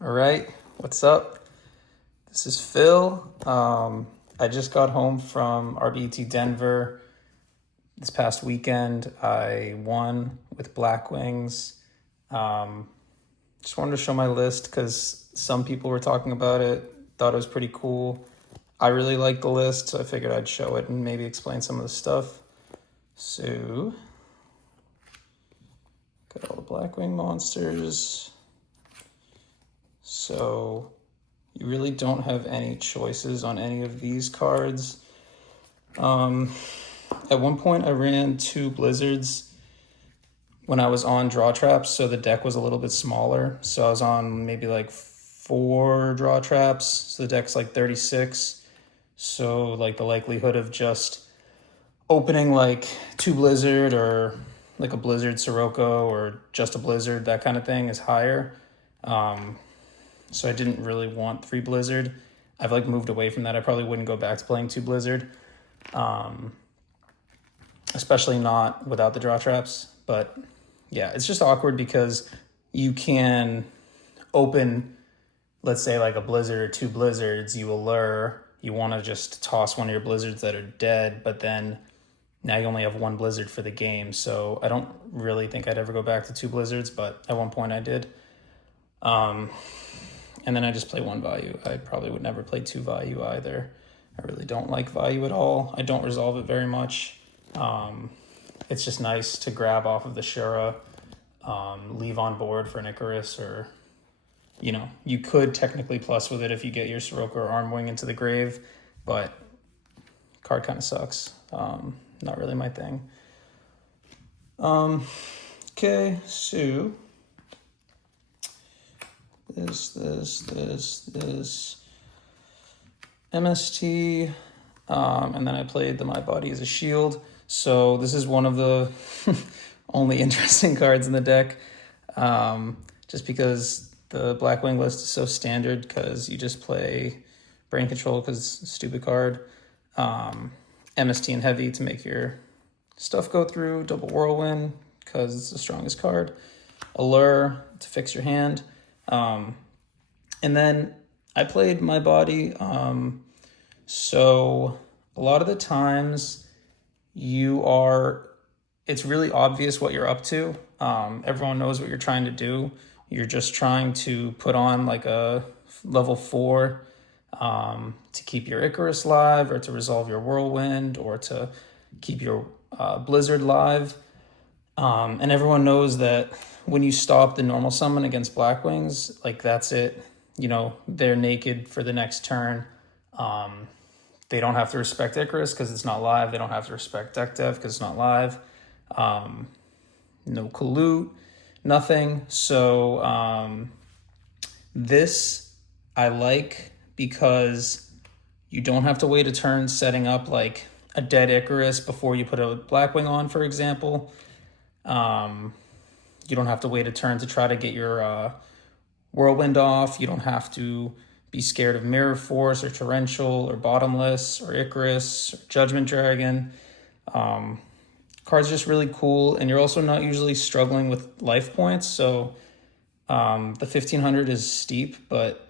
All right, what's up? This is Phil. I just got home from RBET Denver this past weekend. I won with Blackwings. Um, just wanted to show my list because some people were talking about it, thought it was pretty cool. I really liked the list, so I figured I'd show it and maybe explain some of the stuff. So, got all the Blackwing monsters. So, you really don't have any choices on any of these cards. At one point, I ran 2 Blizzards when I was on draw traps, so the deck was a little bit smaller. So I was on maybe like 4 draw traps, so the deck's like 36. So like the likelihood of just opening like 2 Blizzard or like a Blizzard Sirocco or just a Blizzard, that kind of thing is higher. So I didn't really want 3 Blizzard. I've like moved away from that. I probably wouldn't go back to playing 2 Blizzard, especially not without the draw traps. But yeah, it's just awkward because you can open, let's say like a Blizzard or 2 Blizzards, you allure, you want to just toss one of your Blizzards that are dead, but then now you only have 1 Blizzard for the game. So I don't really think I'd ever go back to 2 Blizzards, but at one point I did. And then I just play 1 value. I probably would never play 2 value either. I really don't like value at all. I don't resolve it very much. It's just nice to grab off of the Shura, leave on board for an Icarus, or, you know, you could technically plus with it if you get your Sirocco or Armwing into the grave, but card kind of sucks. Not really my thing. Okay, so this MST, and then I played the My Body as a Shield. So this is one of the only interesting cards in the deck, just because the Blackwing list is so standard because you just play Brain Control because it's a stupid card, MST and Heavy to make your stuff go through, Double Whirlwind because it's the strongest card, Allure to fix your hand, and then I played My Body. So a lot of the times it's really obvious what you're up to. Everyone knows what you're trying to do. You're just trying to put on like a level 4 to keep your Icarus live, or to resolve your Whirlwind, or to keep your Blizzard live. And everyone knows that when you stop the normal summon against Blackwings, like that's it. You know, they're naked for the next turn. They don't have to respect Icarus because it's not live. They don't have to respect Deck Dev because it's not live. No Collude, nothing. So this I like because you don't have to wait a turn setting up like a dead Icarus before you put a Blackwing on, for example. You don't have to wait a turn to try to get your Whirlwind off. You don't have to be scared of Mirror Force or Torrential or Bottomless or Icarus or Judgment Dragon. Card's just really cool, and you're also not usually struggling with life points. So the 1500 is steep, but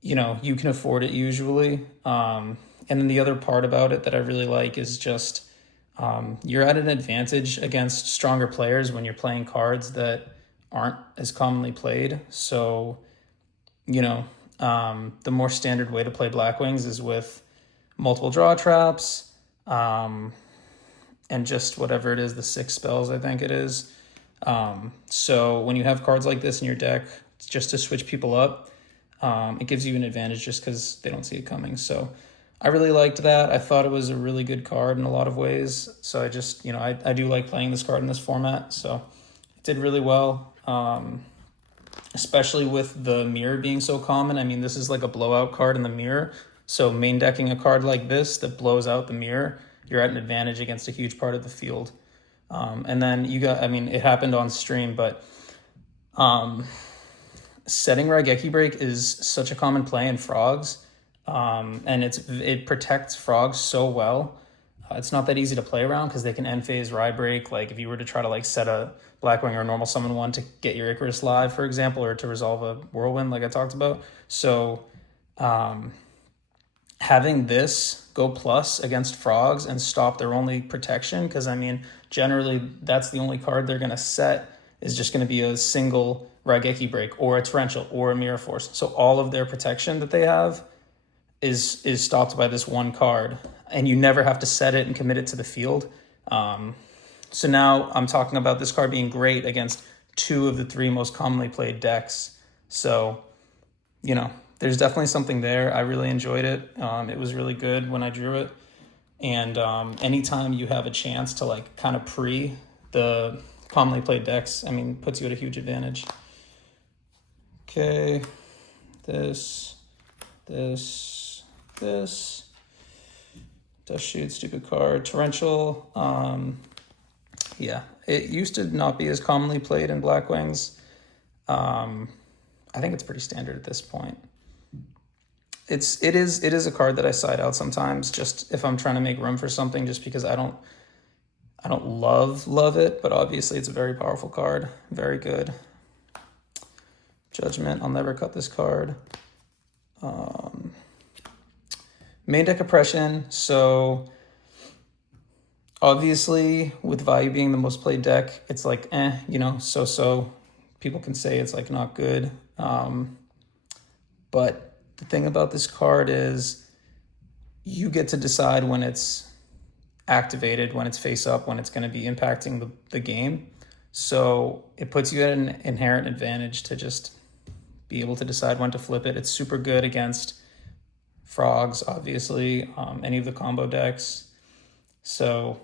you know, you can afford it usually. And then the other part about it that I really like is just you're at an advantage against stronger players when you're playing cards that aren't as commonly played. So, you know, the more standard way to play Blackwings is with multiple draw traps, and just whatever it is, the 6 spells, I think it is. So when you have cards like this in your deck, just to switch people up, it gives you an advantage just because they don't see it coming. So I really liked that. I thought it was a really good card in a lot of ways. So I just, you know, I do like playing this card in this format. So it did really well, especially with the mirror being so common. I mean, this is like a blowout card in the mirror. So main decking a card like this that blows out the mirror, you're at an advantage against a huge part of the field. And then it happened on stream, but setting Raigeki Break is such a common play in Frogs. And it protects Frogs so well. It's not that easy to play around because they can end phase ride break. Like if you were to try to like set a Blackwing or normal summon one to get your Icarus live, for example, or to resolve a whirlwind like I talked about. So having this go plus against frogs and stop their only protection, because I mean, generally that's the only card they're going to set, is just going to be a single Raigeki break or a torrential or a mirror force. So all of their protection that they have is stopped by this one card, and you never have to set it and commit it to the field. So now I'm talking about this card being great against 2 of the 3 most commonly played decks. So, you know, there's definitely something there. I really enjoyed it. It was really good when I drew it. And anytime you have a chance to like kind of pre the commonly played decks, I mean, puts you at a huge advantage. Okay, this. Dust shoot, stupid card. Torrential. Yeah, it used to not be as commonly played in Blackwings. I think it's pretty standard at this point. It is a card that I side out sometimes, just if I'm trying to make room for something, just because I don't love it, but obviously it's a very powerful card. Very good. Judgment, I'll never cut this card. Main deck oppression, so obviously with value being the most played deck, it's like so people can say it's like not good. But the thing about this card is you get to decide when it's activated, when it's face up, when it's going to be impacting the game. So it puts you at an inherent advantage to just be able to decide when to flip it. It's super good against frogs, obviously, any of the combo decks. So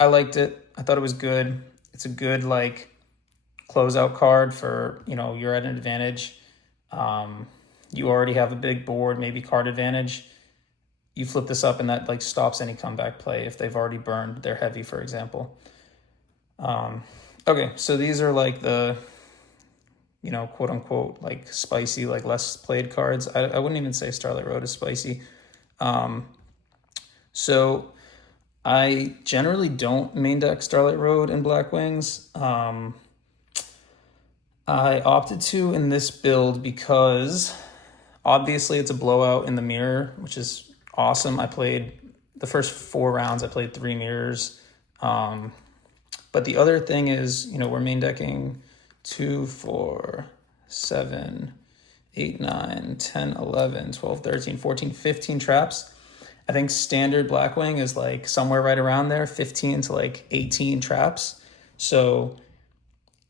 I liked it. I thought it was good. It's a good like closeout card for, you're at an advantage. You already have a big board, maybe card advantage. You flip this up and that like stops any comeback play if they've already burned their heavy, for example. Okay, so these are like the quote unquote, like spicy, like less played cards. I wouldn't even say Starlight Road is spicy. So I generally don't main deck Starlight Road in Blackwings. I opted to in this build because obviously it's a blowout in the mirror, which is awesome. I played the first 4 rounds, I played 3 mirrors. But the other thing is, we're main decking 2, 4, 7, 8, 9, 10, 11, 12, 13, 14, 15 traps. I think standard Blackwing is like somewhere right around there, 15 to like 18 traps. So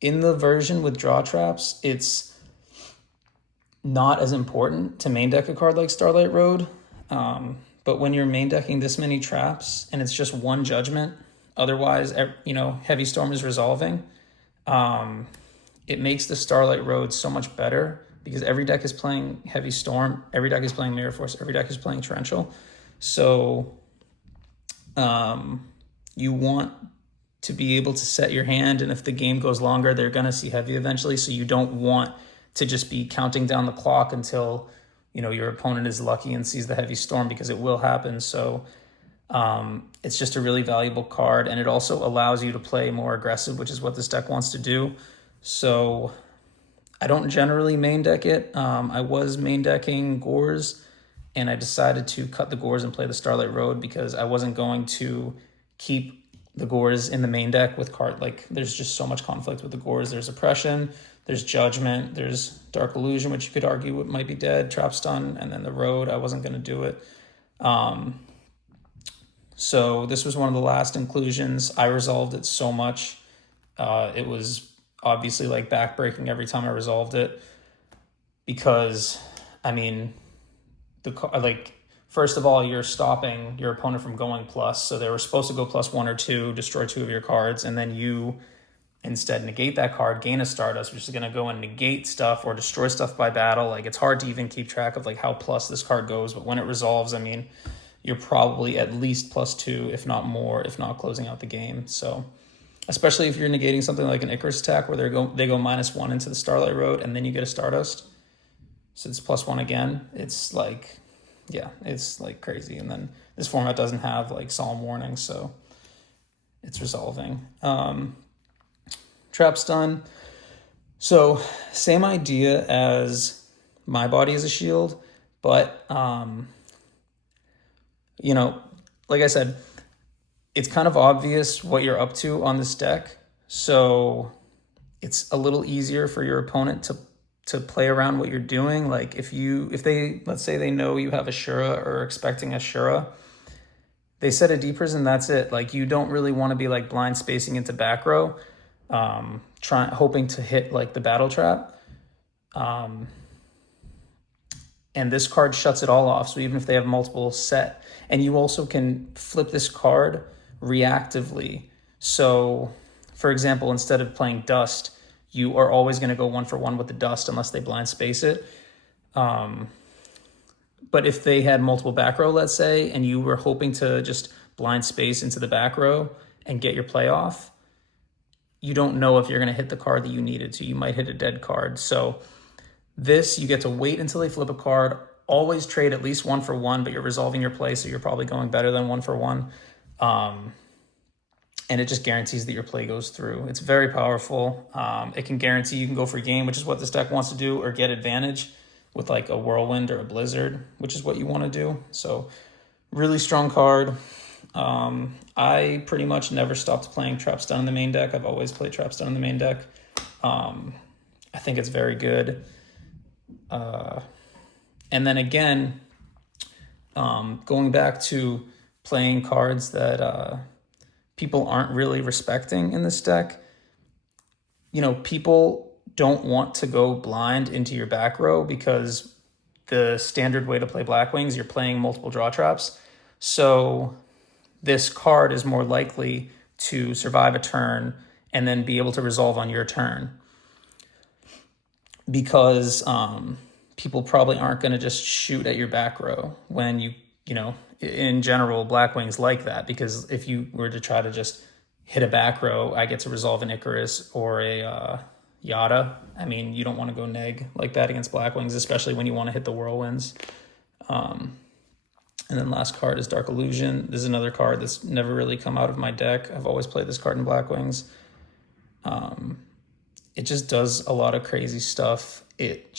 in the version with draw traps, it's not as important to main deck a card like Starlight Road. But when you're main decking this many traps and it's just one judgment, otherwise, Heavy Storm is resolving, it makes the Starlight Road so much better because every deck is playing Heavy Storm, every deck is playing Mirror Force, every deck is playing Torrential. So you want to be able to set your hand, and if the game goes longer, they're going to see Heavy eventually, so you don't want to just be counting down the clock until your opponent is lucky and sees the Heavy Storm, because it will happen. So it's just a really valuable card, and it also allows you to play more aggressive, which is what this deck wants to do. So I don't generally main deck it. I was main decking Gores, and I decided to cut the Gores and play the Starlight Road because I wasn't going to keep the Gores in the main deck with card. Like, there's just so much conflict with the Gores. There's Oppression, there's Judgment, there's Dark Illusion, which you could argue might be dead, Trap Stun, and then the Road. I wasn't going to do it. So this was one of the last inclusions. I resolved it so much. It was obviously like backbreaking every time I resolved it because, first of all, you're stopping your opponent from going plus. So they were supposed to go +1 or 2, destroy 2 of your cards, and then you instead negate that card, gain a Stardust, which is going to go and negate stuff or destroy stuff by battle. Like, it's hard to even keep track of like how plus this card goes, but when it resolves, you're probably at least +2, if not more, if not closing out the game. So especially if you're negating something like an Icarus attack where they go -1 into the Starlight Road and then you get a Stardust. So it's +1 again. It's like yeah, it's like crazy. And then this format doesn't have like solemn warnings, so it's resolving. Trap stun. So same idea as my body as a shield, but you know, like I said, it's kind of obvious what you're up to on this deck. So it's a little easier for your opponent to play around what you're doing. Like if they, let's say they know you have a Shura or expecting a Shura, they set a deprison, that's it. Like you don't really want to be like blind spacing into back row, hoping to hit like the battle trap. And this card shuts it all off. So even if they have multiple set, and you also can flip this card reactively. So for example, instead of playing dust, you are always going to go 1-for-1 with the dust unless they blind space it. But if they had multiple back row, let's say, and you were hoping to just blind space into the back row and get your play off, you don't know if you're going to hit the card that you needed to. You might hit a dead card. So this, you get to wait until they flip a card, always trade at least 1-for-1, but you're resolving your play, so you're probably going better than 1-for-1. And it just guarantees that your play goes through. It's very powerful. It can guarantee you can go for game, which is what this deck wants to do, or get advantage with like a whirlwind or a blizzard, which is what you want to do. So really strong card. I pretty much never stopped playing Trap Stun in the main deck. I've always played Trap Stun in the main deck. I think it's very good. And then again, going back to playing cards that people aren't really respecting in this deck, you know, people don't want to go blind into your back row because the standard way to play Blackwings, you're playing multiple draw traps. So this card is more likely to survive a turn and then be able to resolve on your turn, because people probably aren't going to just shoot at your back row when you know, in general, Blackwings like that, because if you were to try to just hit a back row, I get to resolve an Icarus or a Yada. I mean, you don't want to go neg like that against Blackwings, especially when you want to hit the whirlwinds. And then last card is Dark Illusion. This is another card that's never really come out of my deck. I've always played this card in Blackwings. It just does a lot of crazy stuff. It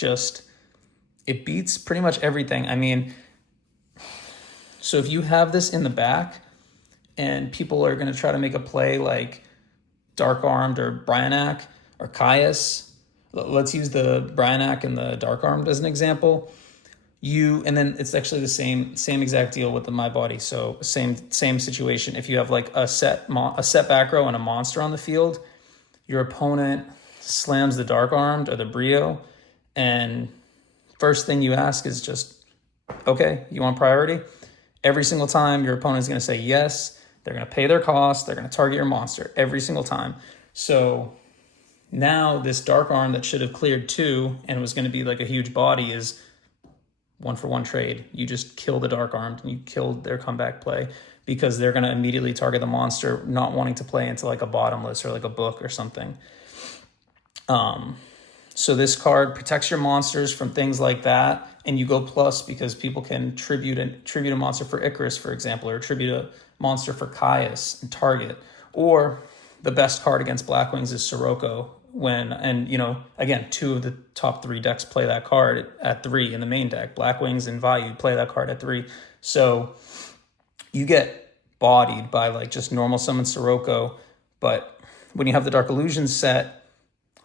beats pretty much everything. I mean, so if you have this in the back and people are going to try to make a play like Dark Armed or Bryanak or Caius, let's use the Bryanak and the Dark Armed as an example. And then it's actually the same exact deal with the My Body. So same situation. If you have like a set back row and a monster on the field, your opponent slams the Dark Armed or the Brio, and first thing you ask is just, okay, you want priority? Every single time your opponent is going to say yes. They're going to pay their cost. They're going to target your monster every single time. So now this Dark Arm that should have cleared 2 and was going to be like a huge body is 1-for-1 trade. You just kill the Dark Armed and you killed their comeback play, because they're going to immediately target the monster, not wanting to play into like a bottomless or like a book or something. So this card protects your monsters from things like that, and you go plus because people can tribute a monster for Icarus, for example, or tribute a monster for Caius and target. Or the best card against Blackwings is Sirocco, and you know, again, 2 of the top 3 decks play that card at 3 in the main deck. Blackwings and Vayu play that card at 3. So you get bodied by like just normal summon Sirocco, but when you have the Dark Illusion set,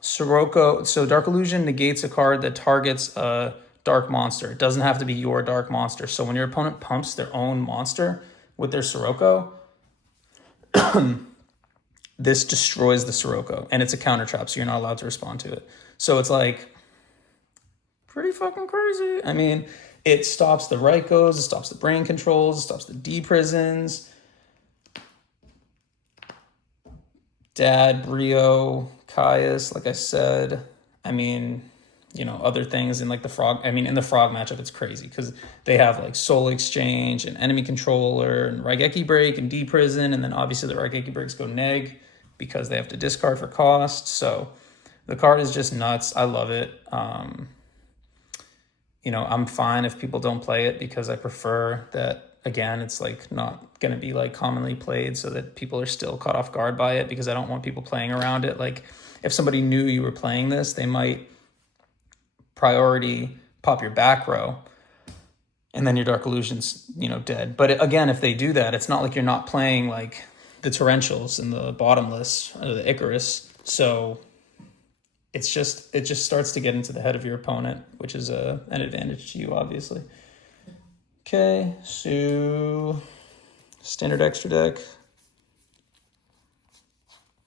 Sirocco, so Dark Illusion negates a card that targets a dark monster. It doesn't have to be your dark monster. So when your opponent pumps their own monster with their Sirocco, this destroys the Sirocco, and it's a counter trap, so you're not allowed to respond to it. So it's like pretty fucking crazy. I mean, it stops the Raikos, it stops the brain controls, it stops the D-prisons. Dad, Brio, Caius, like I said. I mean, you know, other things in like the frog. I mean, in the frog matchup, it's crazy because they have like Soul Exchange and Enemy Controller and Raigeki Break and D-Prison. And then obviously the Raigeki Breaks go neg because they have to discard for cost. So the card is just nuts. I love it. I'm fine if people don't play it because I prefer that, again, it's like not going to be like commonly played so that people are still caught off guard by it, because I don't want people playing around it. Like if somebody knew you were playing this, they might priority pop your back row, and then your Dark Illusion's, dead. But again, if they do that, it's not like you're not playing like the Torrentials and the Bottomless or the Icarus. So it just starts to get into the head of your opponent, which is an advantage to you, obviously. Okay, so standard extra deck.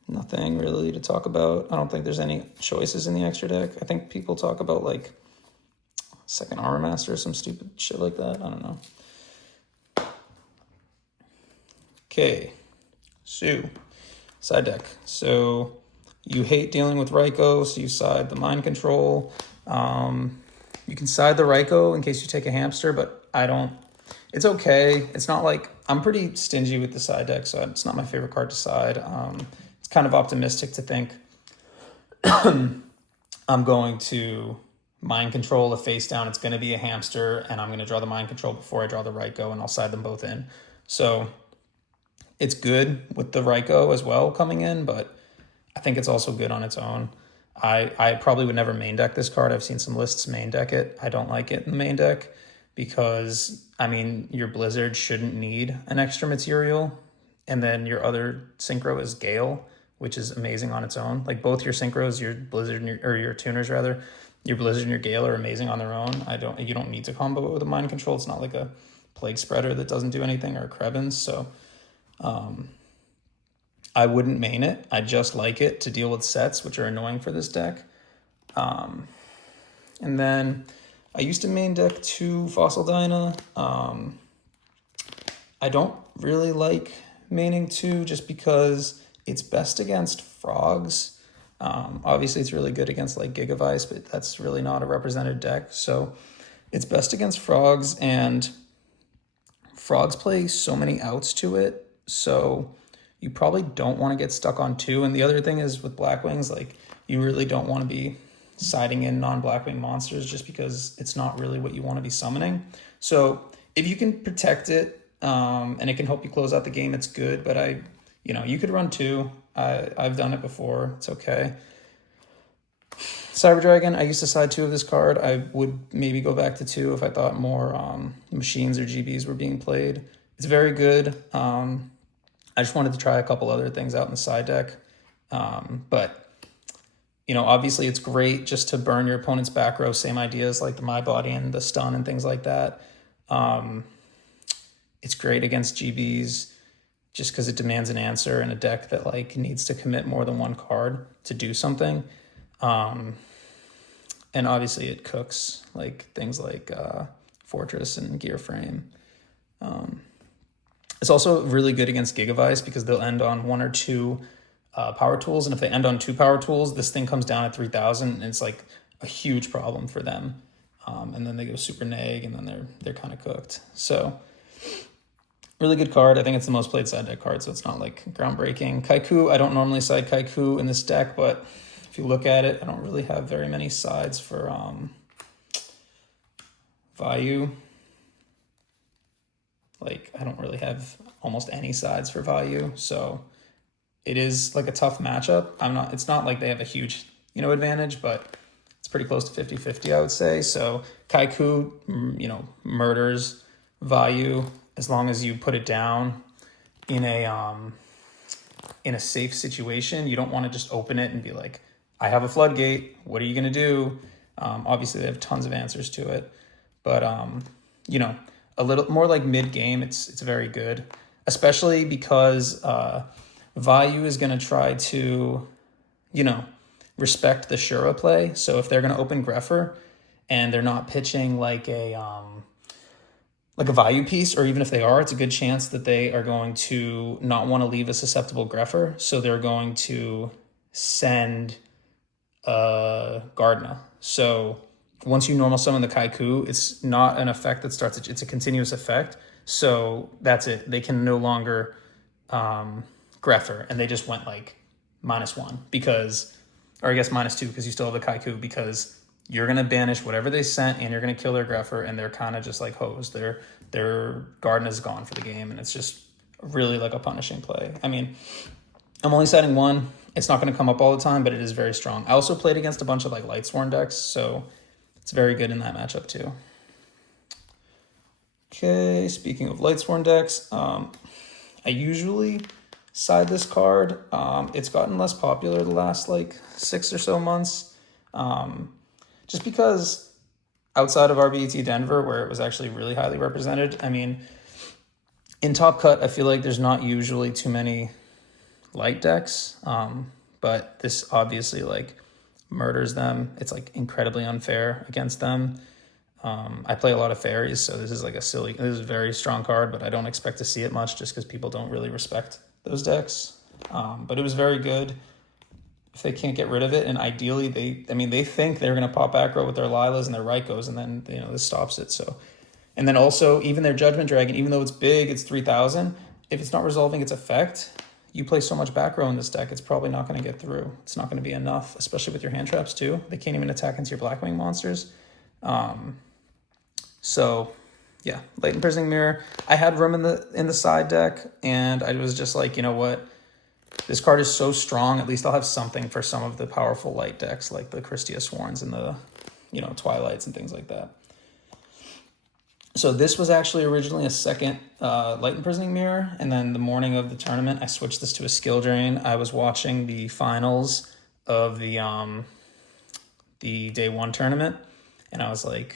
Nothing really to talk about. I don't think there's any choices in the extra deck. I think people talk about like second Armor Master or some stupid shit like that. I don't know. Okay, so side deck. So you hate dealing with Raikou, so you side the Mind Control. You can side the Raikou in case you take a Hamster, but I don't. It's okay. It's not like, I'm pretty stingy with the side deck, so it's not my favorite card to side. It's kind of optimistic to think I'm going to Mind Control a face down. It's going to be a Hamster, and I'm going to draw the Mind Control before I draw the Raikou, and I'll side them both in. So it's good with the Raikou as well coming in, but I think it's also good on its own. I probably would never main deck this card. I've seen some lists main deck it. I don't like it in the main deck because, your Blizzard shouldn't need an extra material. And then your other synchro is Gale, which is amazing on its own. Like both your synchros, your Blizzard and your tuners rather, your Blizzard and your Gale are amazing on their own. You don't need to combo it with a Mind Control. It's not like a Plague Spreader that doesn't do anything or a Krebins. So I wouldn't main it. I just like it to deal with sets, which are annoying for this deck. And then I used to main deck 2 Fossil Dyna. I don't really like maining 2 just because it's best against frogs. Obviously, it's really good against like Gigavice, but that's really not a represented deck. So it's best against frogs, and frogs play so many outs to it. So you probably don't want to get stuck on 2. And the other thing is with Blackwings, like you really don't want to be siding in non-Blackwing monsters just because it's not really what you want to be summoning. So if you can protect it and it can help you close out the game, it's good. But you could run 2. I've done it before. It's okay. Cyber Dragon, I used to side 2 of this card. I would maybe go back to 2 if I thought more machines or GBs were being played. It's very good. I just wanted to try a couple other things out in the side deck. But obviously it's great just to burn your opponent's back row. Same ideas like the My Body and the stun and things like that. It's great against GBs just because it demands an answer in a deck that like needs to commit more than one card to do something. And obviously it cooks like things like Fortress and Gear Frame. It's also really good against Gigavice because they'll end on 1 or 2 power tools. And if they end on 2 power tools, this thing comes down at 3,000 and it's like a huge problem for them. And then they go super neg and then they're kind of cooked. So really good card. I think it's the most played side deck card, so it's not like groundbreaking. Kaiku, I don't normally side Kaiku in this deck, but if you look at it, I don't really have very many sides for Vayu. Like, I don't really have almost any sides for Vayu, so it is like a tough matchup. It's not like they have a huge, advantage, but it's pretty close to 50-50, I would say. So Kaiku, murders Vayu as long as you put it down in a safe situation. You don't want to just open it and be like, I have a floodgate. What are you going to do? Obviously, they have tons of answers to it, but a little more like mid-game, it's very good, especially because Vayu is going to try to, respect the Shura play. So if they're going to open Greffer and they're not pitching like a Vayu piece, or even if they are, it's a good chance that they are going to not want to leave a susceptible Greffer. So they're going to send Gardna. So once you normal summon the Kaiku, it's not an effect that starts, it's a continuous effect. So that's it. They can no longer Greffer, and they just went like -1 because, or I guess -2 because you still have the Kaiku, because you're going to banish whatever they sent, and you're going to kill their Greffer, and they're kind of just like hosed. Their garden is gone for the game, and it's just really like a punishing play. I mean, I'm only setting one. It's not going to come up all the time, but it is very strong. I also played against a bunch of like Lightsworn decks, so it's very good in that matchup too. Okay, speaking of Lightsworn decks, I usually side this card. It's gotten less popular the last like 6 or so months, just because outside of RBET Denver, where it was actually really highly represented, I mean, in Top Cut, I feel like there's not usually too many light decks, but this obviously like murders them. It's like incredibly unfair against them. I play a lot of fairies, so this is like this is a very strong card, but I don't expect to see it much just because people don't really respect those decks. But it was very good if they can't get rid of it, and ideally they think they're going to pop aggro with their Lilas and their Raikos, and then this stops it. So, and then also even their Judgment Dragon, even though it's big, it's 3,000. If it's not resolving its effect, you play so much back row in this deck, it's probably not going to get through. It's not going to be enough, especially with your hand traps too. They can't even attack into your Blackwing monsters. So yeah, Latent Imprisoning Mirror. I had room in the side deck, and I was just like, you know what? This card is so strong, at least I'll have something for some of the powerful light decks like the Christia Sworns and the, Twilights and things like that. So this was actually originally a second Light Imprisoning Mirror, and then the morning of the tournament, I switched this to a Skill Drain. I was watching the finals of the day one tournament, and I was like,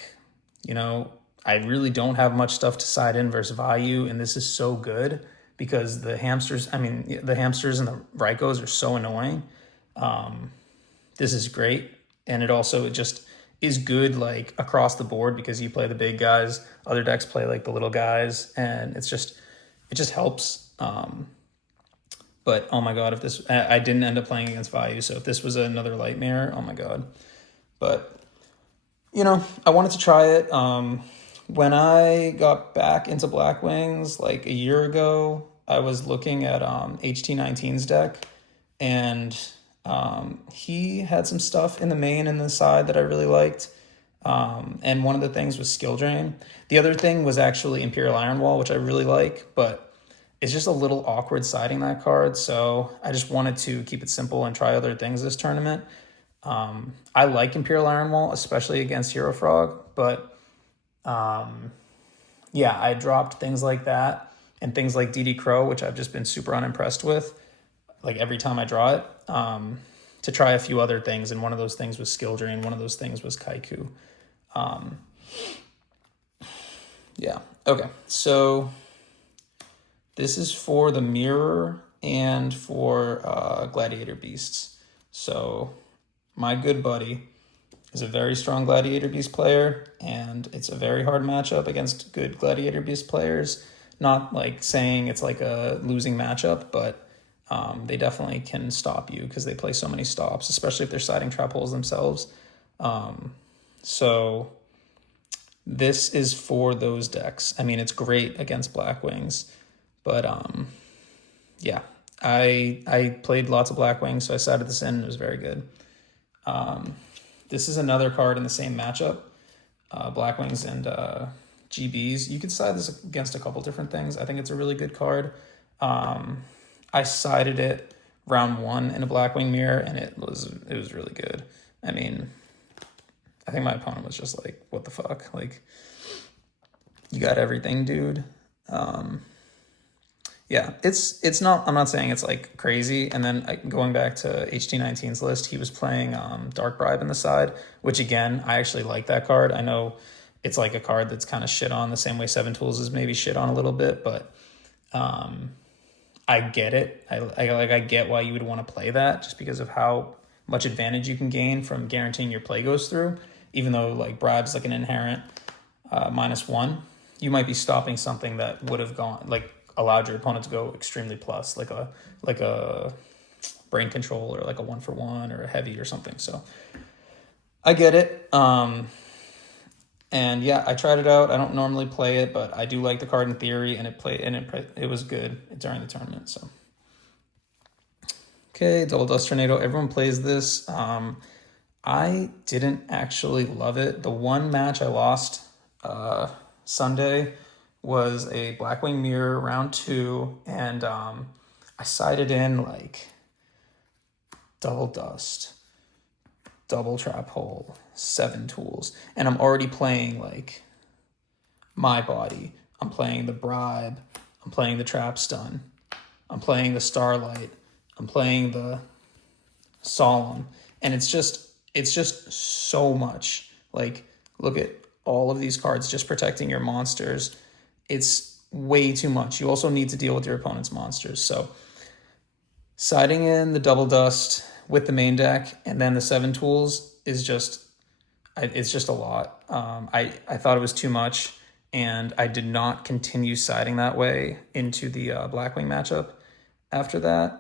I really don't have much stuff to side in versus Vayu, and this is so good because the hamsters and the Raikos are so annoying. This is great, and it just is good like across the board because you play the big guys, other decks play like the little guys, and it just helps. But oh my god, I didn't end up playing against Vayu, so if this was another light mirror, oh my god. But I wanted to try it. When I got back into Blackwings like a year ago, I was looking at HT19's deck, and he had some stuff in the main and the side that I really liked. And one of the things was Skill Drain. The other thing was actually Imperial Iron Wall, which I really like, but it's just a little awkward siding that card. So I just wanted to keep it simple and try other things this tournament. I like Imperial Iron Wall, especially against Hero Frog, but I dropped things like that and things like DD Crow, which I've just been super unimpressed with, like every time I draw it, to try a few other things. And one of those things was Skill Drain. One of those things was Kaiku. Okay. So this is for the Mirror and for Gladiator Beasts. So my good buddy is a very strong Gladiator Beast player, and it's a very hard matchup against good Gladiator Beast players. Not like saying it's like a losing matchup, but they definitely can stop you because they play so many stops, especially if they're siding trap holes themselves. So this is for those decks. I mean, it's great against Blackwings, but I played lots of Blackwings, so I sided this in, and it was very good. This is another card in the same matchup, Blackwings and GBs. You could side this against a couple different things. I think it's a really good card. I sided it round 1 in a Blackwing mirror, and it was really good. I mean, I think my opponent was just like, what the fuck? Like, you got everything, dude. It's not, I'm not saying it's like crazy. And then going back to HT19's list, he was playing Dark Bribe in the side, which again, I actually like that card. I know it's like a card that's kind of shit on the same way Seven Tools is maybe shit on a little bit, but I get it. I get why you would want to play that just because of how much advantage you can gain from guaranteeing your play goes through, even though like Bribe's like an inherent -1. You might be stopping something that would have gone like allowed your opponent to go extremely plus, like a brain control or like a 1-for-1 or a heavy or something. So I get it. And yeah, I tried it out. I don't normally play it, but I do like the card in theory, and it was good during the tournament. So okay, Double Dust Tornado. Everyone plays this. I didn't actually love it. The one match I lost Sunday was a Blackwing mirror round 2, and I sided in like double dust, double trap hole, 7 tools, and I'm already playing like my body. I'm playing the bribe. I'm playing the trap stun. I'm playing the starlight. I'm playing the solemn, and it's just so much. Like, look at all of these cards just protecting your monsters. It's way too much. You also need to deal with your opponent's monsters. So siding in the double dust with the main deck and then the 7 tools is just, it's just a lot. I thought it was too much, and I did not continue siding that way into the Blackwing matchup after that,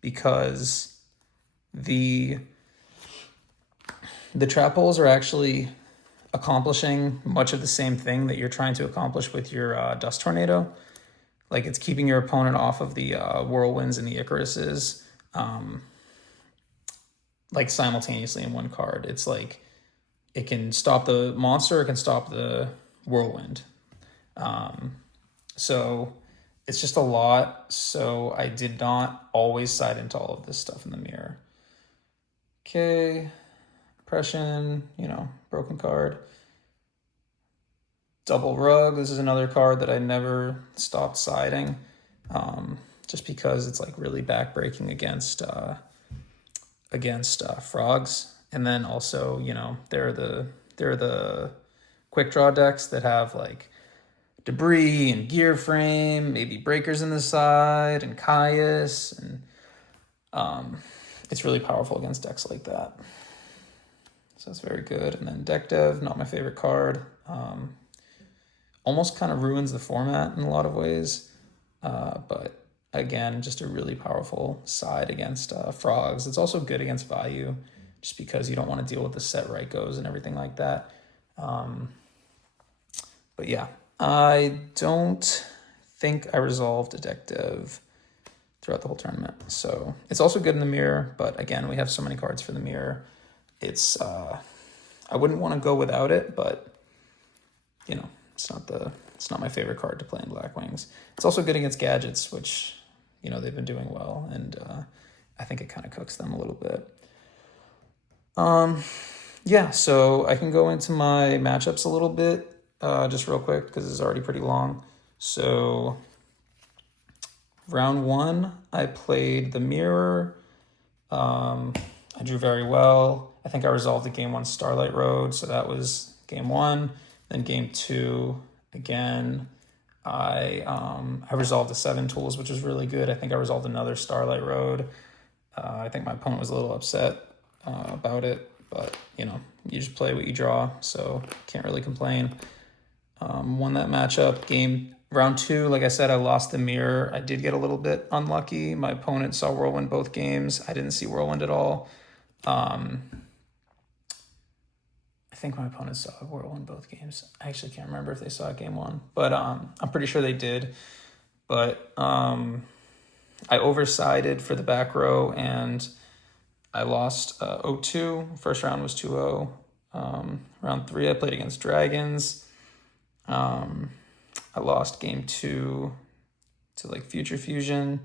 because the trap holes are actually accomplishing much of the same thing that you're trying to accomplish with your dust tornado. Like, it's keeping your opponent off of the whirlwinds and the Icaruses, like simultaneously in one card. It's like it can stop the monster, it can stop the whirlwind. So it's just a lot. So I did not always side into all of this stuff in the mirror. Okay, oppression, broken card. Double rug, this is another card that I never stopped siding, just because it's like really backbreaking against frogs. And then also, they're the quick draw decks that have like debris and gear frame, maybe breakers in the side and Caius, and it's really powerful against decks like that. So that's very good. And then deck dev, not my favorite card. Almost kind of ruins the format in a lot of ways, but again, just a really powerful side against frogs. It's also good against value, just because you don't want to deal with the set right goes and everything like that. But yeah, I don't think I resolved a deck dev throughout the whole tournament. So it's also good in the mirror, but again, we have so many cards for the mirror. It's I wouldn't want to go without it, but it's not my favorite card to play in Blackwings. It's also good against gadgets, which they've been doing well, and I think it kind of cooks them a little bit. Yeah, so I can go into my matchups a little bit, just real quick, because it's already pretty long. So round 1, I played the mirror. I drew very well. I think I resolved the game 1 Starlight Road, so that was game 1. Then game 2, again, I resolved the 7 tools, which was really good. I think I resolved another Starlight Road. I think my opponent was a little upset about it, but you just play what you draw, so can't really complain. Won that matchup. Round 2, like I said, I lost the mirror. I did get a little bit unlucky. My opponent saw Whirlwind both games. I didn't see Whirlwind at all. I think my opponent saw Whirlwind both games. I actually can't remember if they saw game 1, but I'm pretty sure they did. But I oversided for the back row, and I lost 0-2. First round was 2-0. Round 3, I played against Dragons. I lost game 2 to like Future Fusion.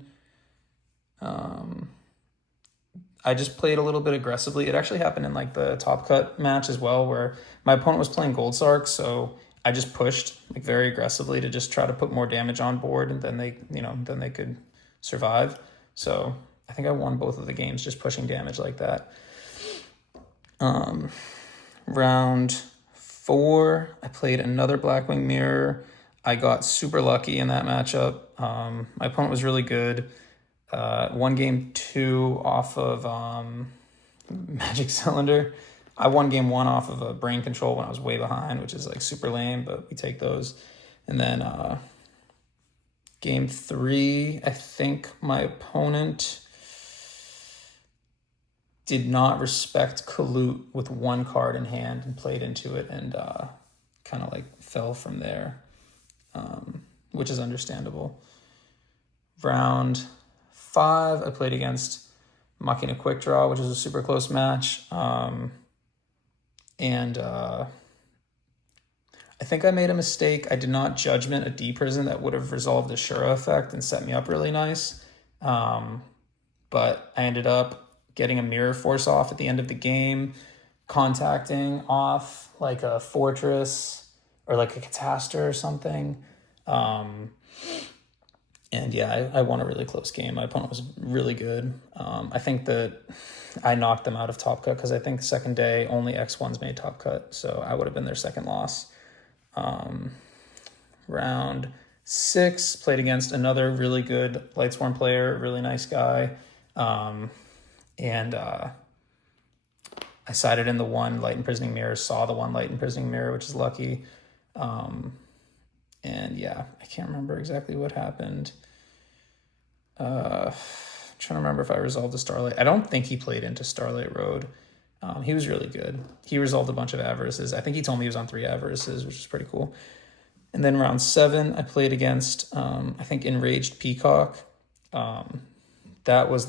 I just played a little bit aggressively. It actually happened in like the Top Cut match as well, where my opponent was playing Gold Sark, so I just pushed like very aggressively to just try to put more damage on board, and then they could survive. So I think I won both of the games just pushing damage like that. Round 4, I played another Blackwing mirror. I got super lucky in that matchup. My opponent was really good. Won game 2 off of Magic Cylinder. I won game 1 off of a Brain Control when I was way behind, which is like super lame, but we take those. And then game 3, I think my opponent did not respect Kalut with 1 card in hand and played into it, and kind of like fell from there, which is understandable. Round 5, I played against mucking a quick draw, which was a super close match. And I think I made a mistake. I did not judgment a D prison that would have resolved the Shura effect and set me up really nice. But I ended up getting a mirror force off at the end of the game, contacting off like a fortress or like a catastor or something. And yeah, I won a really close game. My opponent was really good. I think that I knocked them out of top cut because I think second day only X1s made top cut. So I would have been their second loss. Round 6, played against another really good Lightsworn player, really nice guy. And I sided in the one Light Imprisoning Mirror, saw the one Light Imprisoning Mirror, which is lucky. And yeah, I can't remember exactly what happened. Trying to remember if I resolved the Starlight. I don't think he played into Starlight Road. He was really good. He resolved a bunch of avarices. I think he told me he was on 3 avarices, which is pretty cool. And then round 7, I played against, I think, Enraged Peacock. That was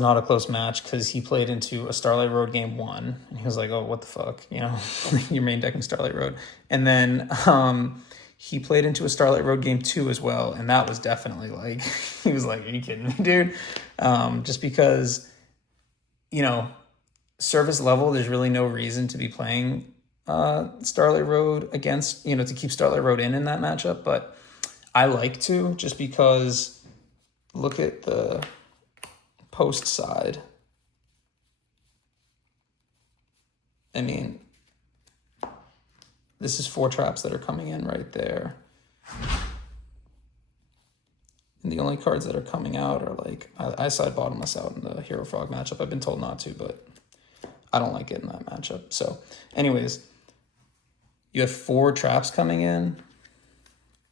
not a close match because he played into a Starlight Road game 1. And he was like, oh, what the fuck? You know, your main deck in Starlight Road. And then he played into a Starlight Road game 2 as well. And that was definitely like, he was like, are you kidding me, dude? Just because, you know, surface level, there's really no reason to be playing Starlight Road against, you know, to keep Starlight Road in that matchup. But I like to, just because look at the post side. I mean, this is 4 traps that are coming in right there. And the only cards that are coming out are like, I side bottomless out in the Hero Frog matchup. I've been told not to, but I don't like it in that matchup. So anyways, you have 4 traps coming in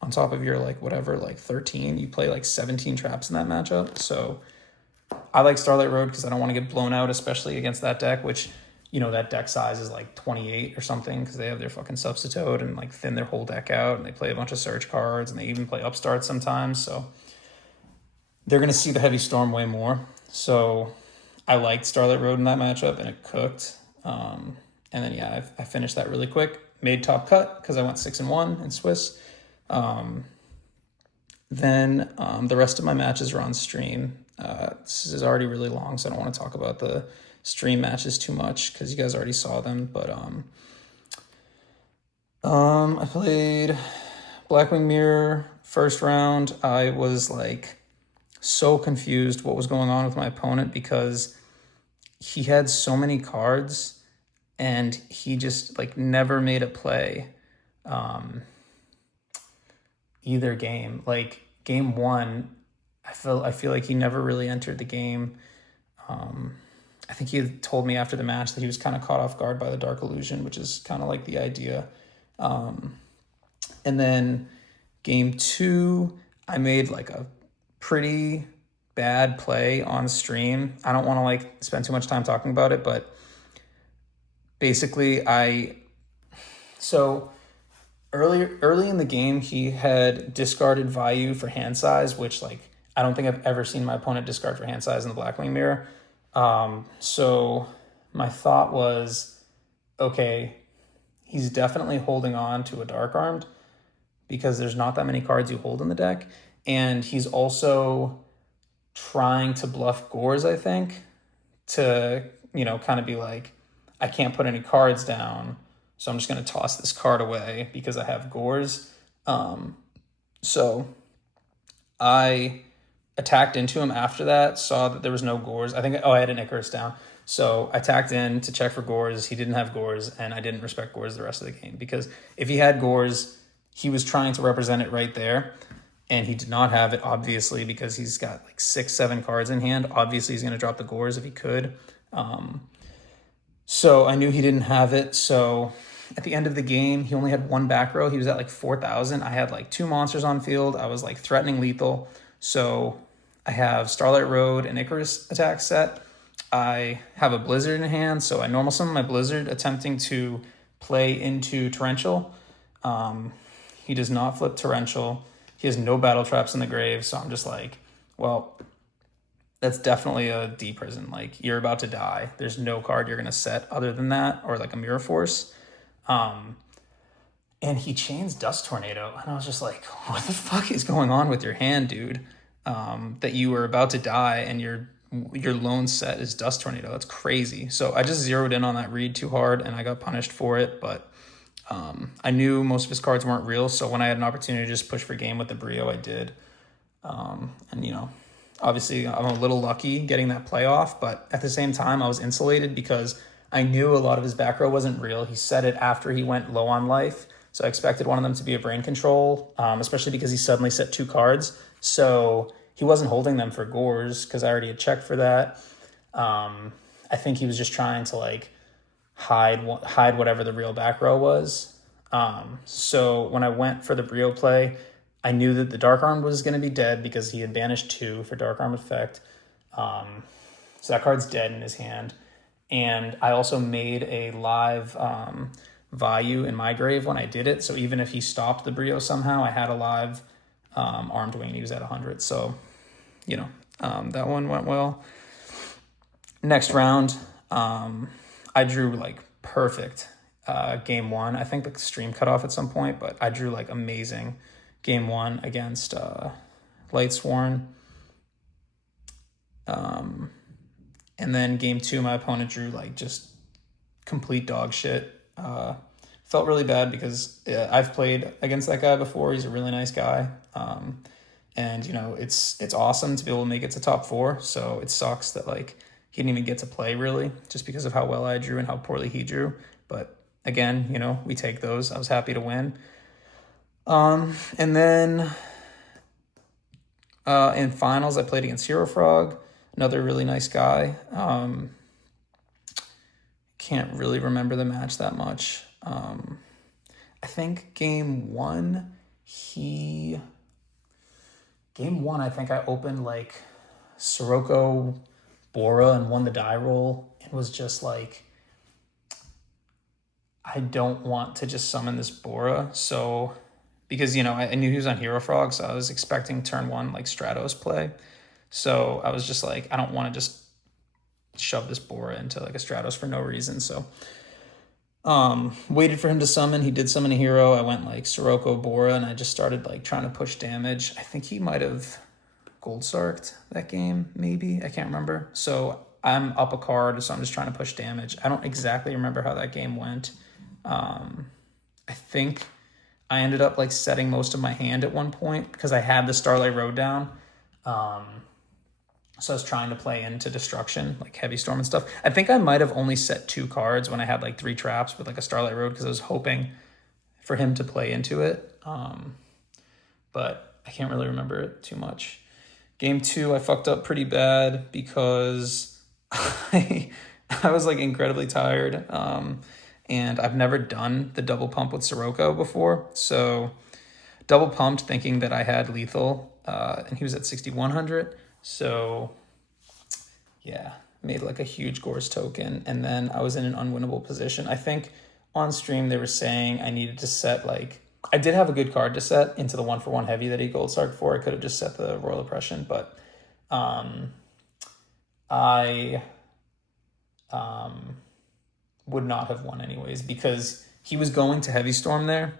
on top of your like whatever, like 13. You play like 17 traps in that matchup. So I like Starlight Road because I don't want to get blown out, especially against that deck, which, you know, that deck size is like 28 or something because they have their fucking Substitute and like thin their whole deck out, and they play a bunch of search cards, and they even play Upstart sometimes. So they're going to see the Heavy Storm way more. So I liked Starlight Road in that matchup, and it cooked. And then, yeah, I finished that really quick. Made top cut because I went 6-1 in Swiss. Then the rest of my matches are on stream. This is already really long, so I don't want to talk about the stream matches too much because you guys already saw them. But I played Blackwing Mirror first round. I was like so confused what was going on with my opponent because he had so many cards and he just like never made a play either game. Like game 1, I feel like he never really entered the game. I think he had told me after the match that he was kind of caught off guard by the Dark Illusion, which is kind of like the idea. And then game 2, I made like a pretty bad play on stream. I don't want to like spend too much time talking about it, but basically so early in the game, he had discarded Vayu for hand size, which like I don't think I've ever seen my opponent discard for hand size in the Blackwing Mirror. So my thought was, okay, he's definitely holding on to a Dark Armed because there's not that many cards you hold in the deck. And he's also trying to bluff Gores, I think, to, you know, kind of be like, I can't put any cards down, so I'm just going to toss this card away because I have Gores. So I attacked into him after that, saw that there was no Gores. I had an Icarus down. So I attacked in to check for Gores. He didn't have Gores, and I didn't respect Gores the rest of the game because if he had Gores, he was trying to represent it right there. And he did not have it, obviously, because he's got like 6-7 cards in hand. Obviously, he's going to drop the Gores if he could. So I knew he didn't have it. So at the end of the game, he only had 1 back row. He was at like 4,000. I had like 2 monsters on field. I was like threatening lethal. So I have Starlight Road and Icarus attack set. I have a Blizzard in hand. So I normal summon my Blizzard, attempting to play into Torrential. He does not flip Torrential. He has no battle traps in the grave, so I'm just like, well, that's definitely a D prison. Like, you're about to die. There's no card you're gonna set other than that, or like a Mirror Force. And he chains Dust Tornado, and I was just like, what the fuck is going on with your hand, dude? That you were about to die, and your lone set is Dust Tornado. That's crazy. So I just zeroed in on that read too hard, and I got punished for it. But I knew most of his cards weren't real, so when I had an opportunity to just push for game with the Brio, I did. And obviously I'm a little lucky getting that playoff, but at the same time I was insulated because I knew a lot of his back row wasn't real. He said it after he went low on life, so I expected one of them to be a brain control, especially because he suddenly set 2 cards. So he wasn't holding them for Gores because I already had checked for that. I think he was just trying to like hide whatever the real back row was. So when I went for the Brio play, I knew that the Dark Arm was going to be dead because he had banished 2 for Dark Arm effect. So that card's dead in his hand. And I also made a live Vayu in my grave when I did it. So even if he stopped the Brio somehow, I had a live Armed Wing. He was at 100. So, that one went well. Next round, I drew like perfect game 1. I think the stream cut off at some point, but I drew like amazing game 1 against Lightsworn. And then game 2, my opponent drew like just complete dog shit. Felt really bad because I've played against that guy before. He's a really nice guy. And it's awesome to be able to make it to top 4. So it sucks that like he didn't even get to play really just because of how well I drew and how poorly he drew. But again, we take those. I was happy to win. And then in finals, I played against Hero Frog, another really nice guy. Can't really remember the match that much. I think game 1, I think I opened like Sirocco Bora and won the die roll. It was just like, I don't want to just summon this Bora. So, because, I knew he was on Hero Frog, so I was expecting turn 1 like Stratos play. So I was just like, I don't want to just shove this Bora into like a Stratos for no reason. So waited for him to summon. He did summon a hero. I went like Sirocco Bora, and I just started like trying to push damage. I think he might have Gold Sarked that game, maybe. I can't remember. So I'm up a card, so I'm just trying to push damage. I don't exactly remember how that game went. I think I ended up like setting most of my hand at one point because I had the Starlight Road down. So I was trying to play into Destruction, like Heavy Storm and stuff. I think I might have only set 2 cards when I had like 3 traps with like a Starlight Road because I was hoping for him to play into it. But I can't really remember it too much. Game 2, I fucked up pretty bad because I was like incredibly tired. And I've never done the double pump with Sirocco before. So double pumped thinking that I had lethal, and he was at 6,100. So yeah, made like a huge Gores token, and then I was in an unwinnable position. I think on stream they were saying I needed to set like, I did have a good card to set into the 1-for-1 heavy that he Gold Sark for. I could have just set the Royal Oppression, but I would not have won anyways because he was going to Heavy Storm there.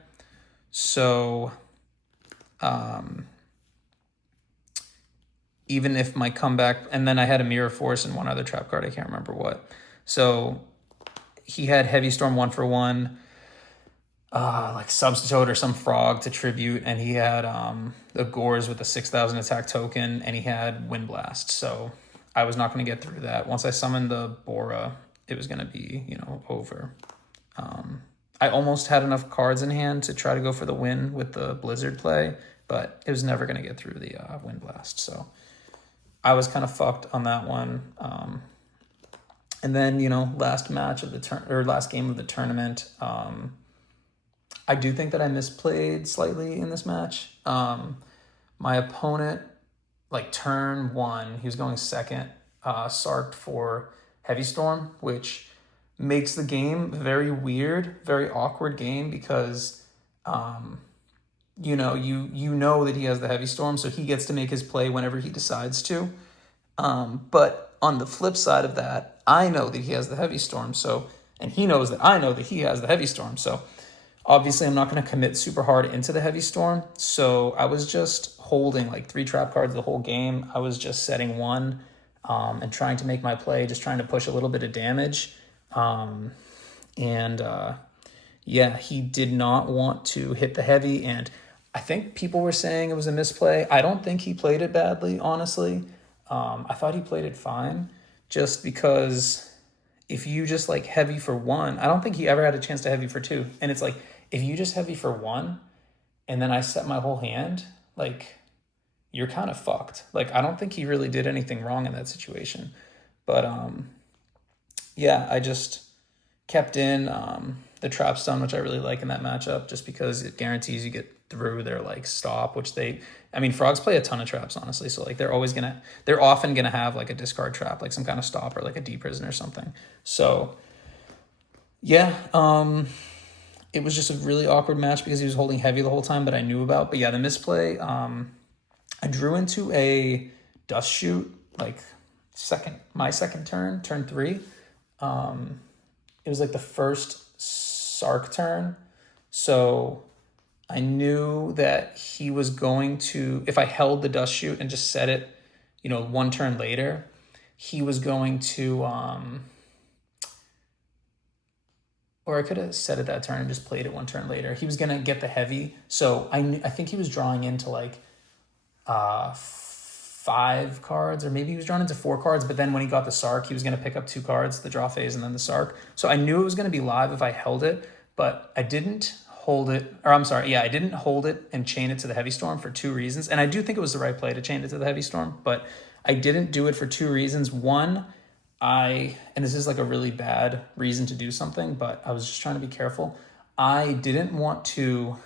So even if my comeback, and then I had a Mirror Force and one other trap card, I can't remember what. So he had Heavy Storm 1-for-1, like Substitute or some frog to tribute, and he had the Gores with a 6,000 attack token, and he had Wind Blast. So I was not going to get through that. Once I summoned the Bora, it was going to be, over. I almost had enough cards in hand to try to go for the win with the Blizzard play, but it was never going to get through the Wind Blast. So I was kind of fucked on that one. And then, last match of the last game of the tournament, I do think that I misplayed slightly in this match. My opponent, like turn 1, he was going second, sarked for Heavy Storm, which makes the game very weird, very awkward game because, you know that he has the Heavy Storm, so he gets to make his play whenever he decides to. But on the flip side of that, I know that he has the heavy storm. So, and he knows that I know that he has the heavy storm. So obviously I'm not going to commit super hard into the heavy storm. So I was just holding like 3 trap cards the whole game. I was just setting 1 and trying to make my play, just trying to push a little bit of damage. Yeah, he did not want to hit the heavy. And I think people were saying it was a misplay. I don't think he played it badly, honestly. I thought he played it fine, just because if you just like heavy for 1, I don't think he ever had a chance to heavy for 2. And it's like, if you just heavy for 1 and then I set my whole hand, like, you're kind of fucked. Like, I don't think he really did anything wrong in that situation. But yeah, I just kept in the trap stun, which I really like in that matchup, just because it guarantees you get through their like stop, which frogs play a ton of traps, honestly. So like they're often gonna have like a discard trap, like some kind of stop or like a D prison or something. So yeah, it was just a really awkward match because he was holding heavy the whole time that I knew about. But yeah, the misplay, I drew into a dust shoot like my second turn 3. It was like the first Sark turn. So I knew that he was going to, if I held the dust shoot and just set it, 1 turn later, he was going to, or I could have set it that turn and just played it 1 turn later. He was going to get the heavy. So I think he was drawing into like 5 cards, or maybe he was drawn into 4 cards, but then when he got the Sark, he was going to pick up 2 cards, the draw phase and then the Sark. So I knew it was going to be live if I held it, but I didn't hold it, I didn't hold it and chain it to the heavy storm for 2 reasons. And I do think it was the right play to chain it to the heavy storm, but I didn't do it for 2 reasons. One, and this is like a really bad reason to do something, but I was just trying to be careful. I didn't want to,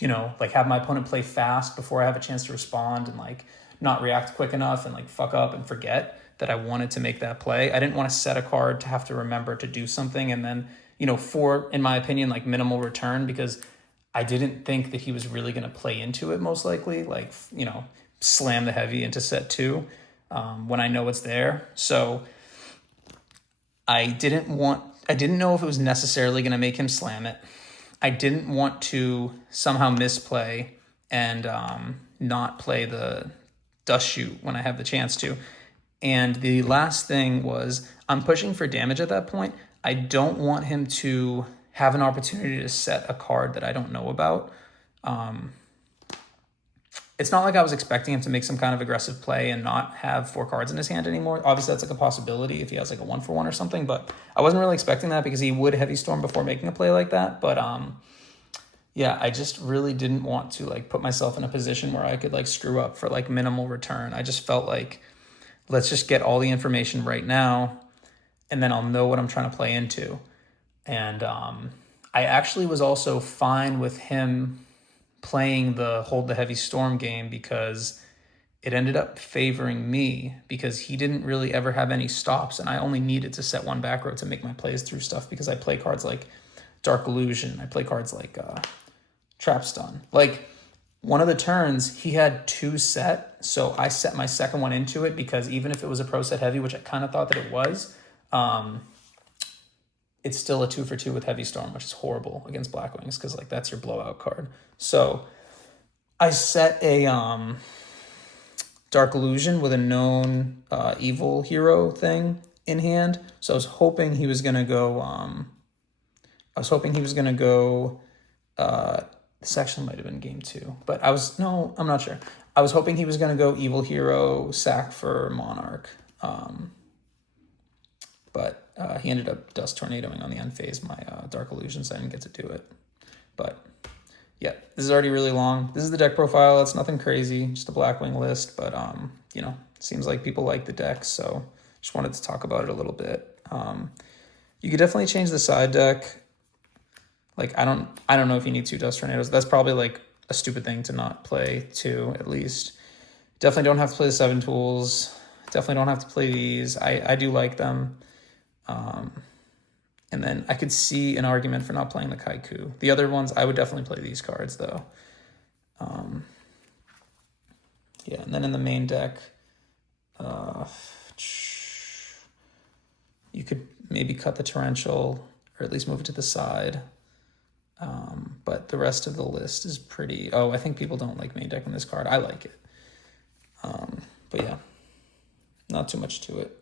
like have my opponent play fast before I have a chance to respond and like not react quick enough and like fuck up and forget that I wanted to make that play. I didn't want to set a card to have to remember to do something and then, for, in my opinion, like minimal return, because I didn't think that he was really going to play into it most likely, like, slam the heavy into set 2 when I know it's there. So I didn't know if it was necessarily going to make him slam it. I didn't want to somehow misplay and not play the dust shoot when I have the chance to. And the last thing was, I'm pushing for damage at that point. I don't want him to have an opportunity to set a card that I don't know about. It's not like I was expecting him to make some kind of aggressive play and not have 4 cards in his hand anymore. Obviously, that's like a possibility if he has like a 1-for-1 or something, but I wasn't really expecting that because he would heavy storm before making a play like that. But yeah, I just really didn't want to like put myself in a position where I could like screw up for like minimal return. I just felt like, let's just get all the information right now, and then I'll know what I'm trying to play into. And I actually was also fine with him playing the hold the heavy storm game because it ended up favoring me because he didn't really ever have any stops, and I only needed to set 1 back row to make my plays through stuff because I play cards like Dark Illusion. I play cards like Trap Stun. Like, one of the turns, he had 2 set, so I set my second one into it because even if it was a pro set heavy, which I kind of thought that it was, it's still a 2-for-2 with heavy storm, which is horrible against Blackwings because like that's your blowout card. So I set a Dark Illusion with a known evil hero thing in hand. So I was hoping he was gonna go. This actually might have been game 2, but I'm not sure. I was hoping he was gonna go evil hero, sack for Monarch. But he ended up dust tornadoing on the end phase my Dark Illusion, so I didn't get to do it. But yeah, this is already really long. This is the deck profile. It's nothing crazy, just a Blackwing list. But it seems like people like the deck, so just wanted to talk about it a little bit. You could definitely change the side deck. Like I don't know if you need 2 dust tornadoes. That's probably like a stupid thing to not play 2 at least. Definitely don't have to play the 7 tools. Definitely don't have to play these. I do like them. And then I could see an argument for not playing the Kaiku. The other ones, I would definitely play these cards though. Yeah, and then in the main deck, You could maybe cut the torrential, or at least move it to the side. But the rest of the list is pretty... Oh, I think people don't like main decking this card. I like it. But yeah, not too much to it.